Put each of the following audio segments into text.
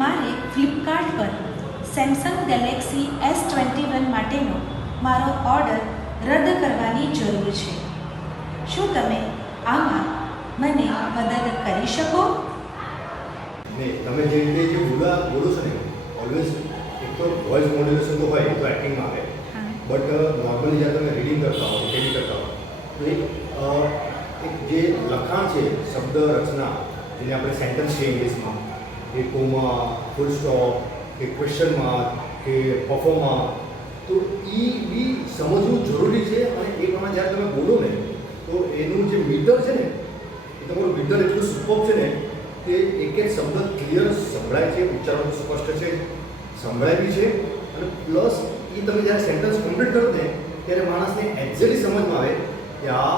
મારે ફ્લિપકાર્ટ પર Samsung Galaxy S twenty one માટેનો મારો ઓર્ડર રદ કરવાની જરૂર છે. શું તમે આમાં મને મદદ કરી શકો? ને તમે જે રીતે જે બોલા બોલો છો ને ઓલવેઝ એક તો વોઇસ મોડ્યુલેશન તો હોય તો એક્ટિંગમાં આવે બટ નોર્મલી જ્યારે તમે રીડિંગ કરતા હો ટેલી કરતા હો તો એક જે લખાણ છે શબ્દ રચના જેને આપણે સેન્ટેન્સ છે ઇંગ્લિશમાં કે કોમા ફૂલ સ્ટોપ કે ક્વેશ્ચન માર્ક કે પફોમા તો એ બી સમજવું જરૂરી છે અને એ પ્રમાણે જ્યારે તમે બોલો ને, તો એનું જે મીટર છે ને, એ તમારું મીટર એટલું સુપર છે ને, કે એક એક શબ્દ ક્લિયર સંભળાય છે, ઉચ્ચારણ સ્પષ્ટ છે, સંભળાય બી છે. અને પ્લસ એ તમે જ્યારે સેન્ટેન્સ કમ્પ્લીટ કરો ને, ત્યારે માણસને એક્ઝેક્ટલી સમજમાં આવે કે આ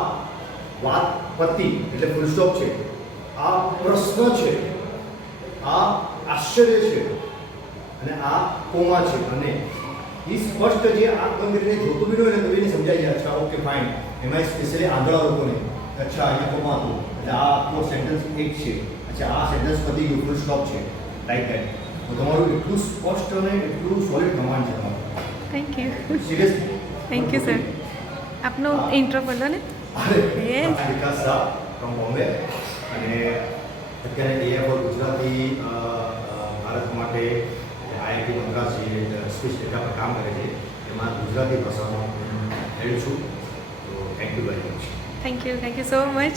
વાત પતિ, એટલે ફૂલ સ્ટોપ છે. આ પ્રશ્ન છે. આ આશ્ચર્ય છે અને આ કોમા છે. અને એ સ્પષ્ટ જે આ ગંભીરને જોતું બી હોય ને તો એને સમજાઈ જાય. અચ્છા ઓકે ફાઇન એમાં સ્પેશિયલી આંધળા લોકોને. અચ્છા અહીંયા કોમા હતું. એટલે આ આખો સેન્ટેન્સ એક છે. અચ્છા આ સેન્ટેન્સ પતી ગયું ફૂલ સ્ટોપ છે. લાઈક દેટ તો તમારું એટલું સ્પષ્ટ અને એટલું સોલિડ કમાન્ડ છે તમારું. Thank you seriously thank you sir આપનો ઇન્ટ્રો બોલો ને. અરે. વિકાસ સાહેબ ફ્રોમ બોમ્બે અને અત્યારે અ, ભારત માટે આઈઆઈટી મદ્રાસ જે સ્પીચ ડેટા પર કામ કરે છે એમાં ગુજરાતી ભાષામાં હેડ છું. તો thank you very much thank you thank you so much